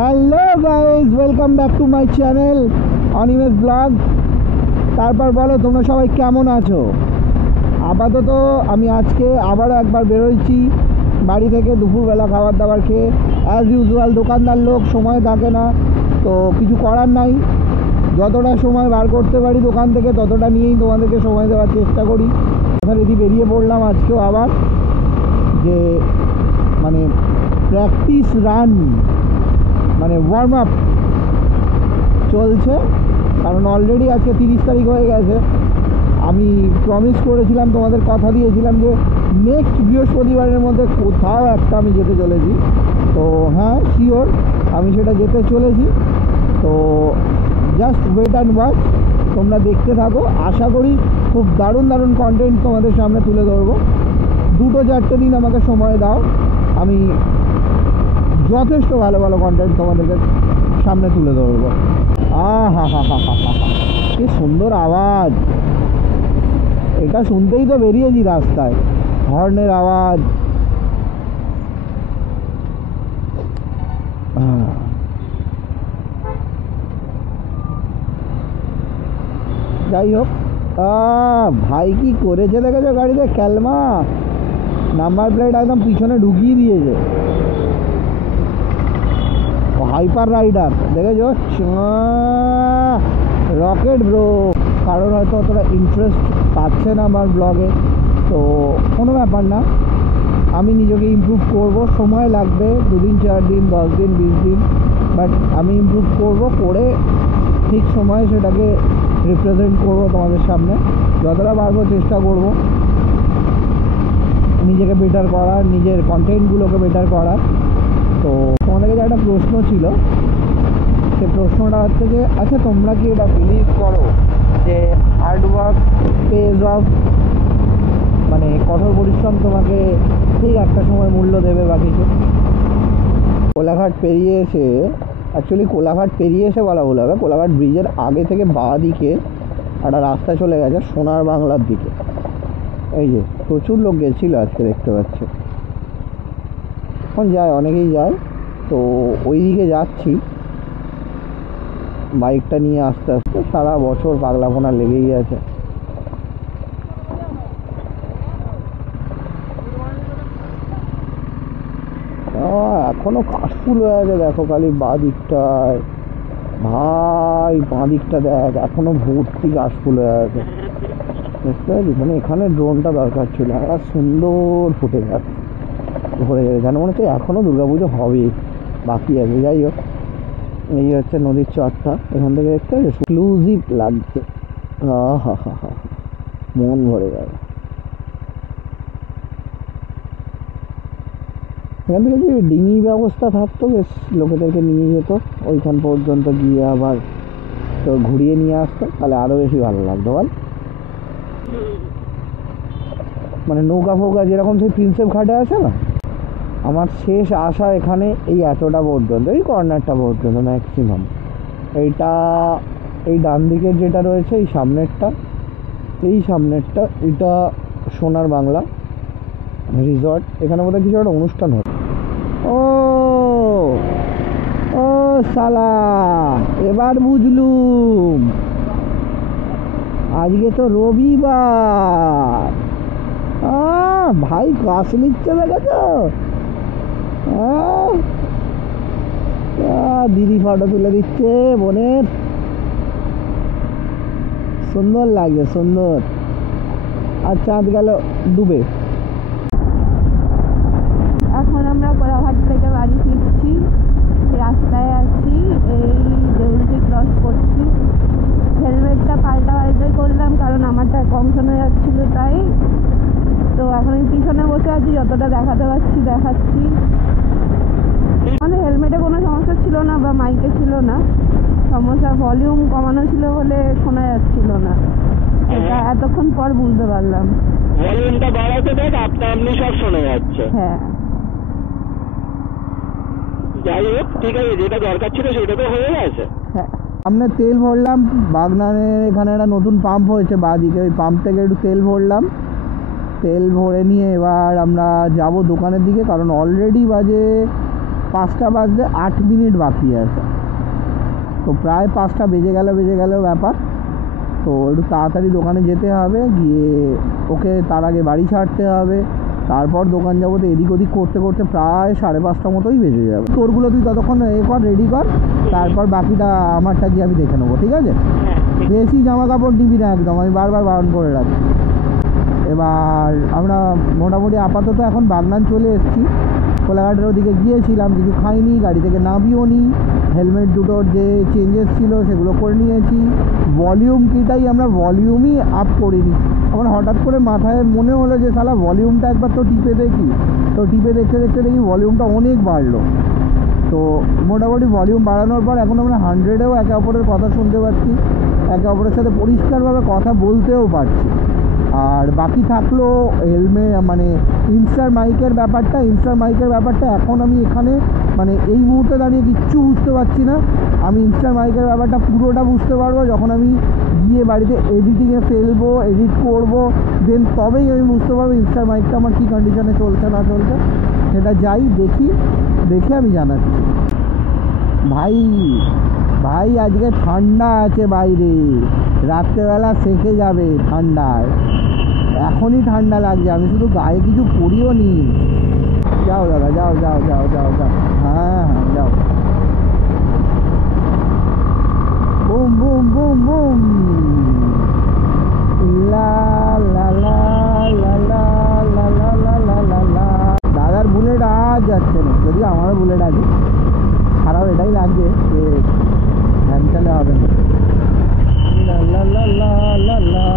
Hello guys, welcome back to my channel Animesh blog. তারপর বলো তোমরা সবাই কেমন আছো? আপাতত আমি আজকে আবারও একবার বেরোচ্ছি বাড়ি থেকে দুপুরবেলা খাবার দাবার খেয়ে। অ্যাজ ইউজুয়াল দোকানদার লোক, সময় থাকে না, তো কিছু করার নাই। যতটা সময় বার করতে পারি দোকান থেকে ততটা নিয়েই তোমাদেরকে সময় দেওয়ার চেষ্টা করি। যথারীতি বেরিয়ে পড়লাম আজকেও আবার, যে মানে প্র্যাকটিস রান, মানে ওয়ার্ম আপ চলছে। কারণ অলরেডি আজকে 30 তারিখ হয়ে গেছে। আমি প্রমিস করেছিলাম, তোমাদের কথা দিয়েছিলাম যে নেক্সট বৃহস্পতিবারের মধ্যে কোথাও একটা আমি যেতে চলেছি। তো হ্যাঁ, শিওর আমি সেটা যেতে চলেছি। তো জাস্ট ওয়েট অ্যান্ড ওয়াচ, তোমরা দেখতে থাকো। আশা করি খুব দারুণ দারুণ কন্টেন্ট তোমাদের সামনে তুলে ধরবো। 2-4 দিন আমাকে সময় দাও, আমি যথেষ্ট ভালো ভালো কন্টেন্ট তোমাদেরকে সামনে তুলে ধরবো। হা হা হা হা হা, কি সুন্দর আওয়াজ! এটা শুনতেই তো বেরিয়েছি রাস্তায়, হর্নের আওয়াজ। যাই হোক, ভাই কি করেছে দেখেছো গাড়িতে? ক্যালমা নাম্বার প্লেট একদম পিছনে ঢুকিয়ে দিয়েছে। হাইপার রাইডার দেখেছো, রকেট ব্রো। কারণ হয়তো অতটা ইন্টারেস্ট পাচ্ছে না আমার ব্লগে, তো কোনো ব্যাপার না, আমি নিজেকে ইমপ্রুভ করব। সময় লাগবে 2 দিন 4 দিন 10 দিন 20 দিন, বাট আমি ইমপ্রুভ করব, করে ঠিক সময়ে সেটাকে রিপ্রেজেন্ট করব তোমাদের সামনে। যতটা পারবো চেষ্টা করব নিজেকে বেটার করার, নিজের কন্টেন্টগুলোকে বেটার করার। তো তোমাদের কাছে একটা প্রশ্ন ছিল, সে প্রশ্নটা হচ্ছে যে আচ্ছা তোমরা কি এটা বিলিভ করো যে হার্ডওয়ার্ক পেজ অফ, মানে কঠোর পরিশ্রম তোমাকে ঠিক একটা সময় মূল্য দেবে বা কিছু? কোলাঘাট পেরিয়ে এসে, অ্যাকচুয়ালি কোলাঘাট পেরিয়ে এসে বলা ভুল হবে, কোলাঘাট ব্রিজের আগে থেকে বাঁ দিকে একটা রাস্তা চলে গেছে সোনার বাংলার দিকে। এই যে প্রচুর লোক গেছিলো আজকে, দেখতে পাচ্ছি এখন যায়, অনেকেই যায়। তো ওই দিকে যাচ্ছি বাইকটা নিয়ে আস্তে আস্তে। সারা বছর পাগলাপোনা লেগেই আছে। এখনো কাশফুল হয়ে আছে, দেখো খালি বাঁ দিকটায়। ভাই বাঁ দিকটা দেখ, এখনো ভর্তি কাশফুল হয়ে আছে, বুঝতে পারছি। মানে এখানে ড্রোনটা দরকার ছিল, একটা সুন্দর ফুটে যাচ্ছে, ভরে যাবে যেন মনে হচ্ছে এখনও দুর্গাপুজো হবে, বাকি আছে। যাই হোক, এই হচ্ছে নদীর চরটা, এখান থেকে দেখতে এক্সক্লুসিভ লাগছে। হা হা হা হা, মন ভরে যাবে। এখান থেকে যদি ডিঙি ব্যবস্থা থাকতো, বেশ লোকেদেরকে নিয়ে যেত ওইখান পর্যন্ত গিয়ে আবার তো ঘুরিয়ে নিয়ে আসতো, তাহলে আরও বেশি ভালো লাগতো বল। মানে নৌকা ফৌকা যেরকম সেই প্রিন্সেপ ঘাটে আছে না, আমার শেষ আশা এখানে এই এতটা পর্যন্ত, এই কর্নারটা পর্যন্ত ম্যাক্সিমাম। এইটা এই ডান দিকের যেটা রয়েছে, এই সামনেরটা, এটা সোনার বাংলা রিসর্ট। এখানে বোধহয় কিছু একটা অনুষ্ঠান হয়। ও ও শালা, এবার বুঝলুম, আজকে তো রবিবার। ভাই কাশ নিচ্ছে দেখেছো? দিদি ফটো তুলে দিচ্ছে বোনের, সুন্দর লাগছে, সুন্দর। আর চাঁদ গেল ডুবে। এখন আমরা কোলাঘাট থেকে বাড়ি ফিরছি, রাস্তায় আছি, এই দেউলটি ক্রস করছি। হেলমেটটা পাল্টাপাল্টি করলাম কারণ আমারটা কম শোনা যাচ্ছিলো, তাই তো এখন আমি পিছনে বসে আছি, যতটা দেখাতে পারছি দেখাচ্ছি। মানে হেলমেটে কোনো সমস্যা ছিল না বা মাইকে ছিল না সমস্যা, ভলিউম কমানো ছিল বলে শোনা যাচ্ছিল না, এটা এতক্ষণ পর বুঝতে পারলাম। ভলিউমটা বাড়াতে দেখ, আপনি সব শোনা যাচ্ছে। হ্যাঁ, যাই হোক, ঠিক আছে, যেটা দরকার ছিল সেটা তো হয়ে গেছে। হ্যাঁ, সামনে তেল ভরলাম, বাগনানের এখানে একটা নতুন পাম্প হয়েছে বাঁদিকে, ওই পাম্প থেকে একটু তেল ভরলাম। তেল ভরে নিয়ে এবার আমরা যাব দোকানের দিকে, কারণ অলরেডি বাজে 5টা বাজতে 8 মিনিট বাকি আছে। তো প্রায় 5টা বেজে গেল ব্যাপার। তো একটু তাড়াতাড়ি দোকানে যেতে হবে, গিয়ে ওকে তার আগে বাড়ি ছাড়তে হবে, তারপর দোকান যাবো। তো এদিক ওদিক করতে করতে প্রায় 5:30 মতোই বেজে যাবে। তোরগুলো তুই ততক্ষণ রেডি কর, তারপর বাকিটা আমারটা গিয়ে আমি দেখে নেবো, ঠিক আছে? বেশি জামা কাপড় নিবি না একদম, আমি বারবার বারণ করে রাখছি। এবার আমরা মোটামুটি আপাতত এখন বাগনান চলে এসেছি। কোলাঘাটের ওদিকে গিয়েছিলাম, কিছু খাইনি, গাড়ি থেকে নামিও নি। হেলমেট দুটোর যে চেঞ্জেস ছিল সেগুলো করে নিয়েছি। ভলিউম কিটাই আমরা ভলিউমই আপ করিনি। আমার হঠাৎ করে মাথায় মনে হলো যে শালা ভলিউমটা একবার তো টিপে দেখি। তো টিপে দেখতে দেখি ভলিউমটা অনেক বাড়লো। তো মোটামুটি ভলিউম বাড়ানোর পর এখন আমরা 100-এও একে অপরের কথা শুনতে পাচ্ছি, একে অপরের সাথে পরিষ্কারভাবে কথা বলতেও পারছি। আর বাকি থাকলো হেলমেট মানে ইনস্টার মাইকের ব্যাপারটা এখন আমি এখানে মানে এই মুহূর্তে দাঁড়িয়ে কিচ্ছু বুঝতে পারছি না। আমি ইনস্টার মাইকের ব্যাপারটা পুরোটা বুঝতে পারবো যখন আমি গিয়ে বাড়িতে এডিটিংয়ে ফেলবো, এডিট করবো, দেন তবেই আমি বুঝতে পারবো ইনস্টার মাইকটা আমার কী কন্ডিশনে চলছে না চলছে। সেটা যাই দেখে আমি জানাচ্ছি। ভাই আজকে ঠান্ডা আছে বাইরে, রাত্রেবেলা সেঁকে যাবে ঠান্ডায়। এখনই ঠান্ডা লাগছে, আমি শুধু গায়ে কিছু পরিও নি। যাও দাদা, যাও। হ্যাঁ যাও। বুম বুম বুম বুম, লা লা লা লা লা লা লা লা লা লা লা। দাদার বুলেট আজ যাচ্ছে না, যদিও আমারও বুলেট আছে। খারাপ এটাই লাগছে যে ভ্যান চালে হবে না। লা লা লা লা লা।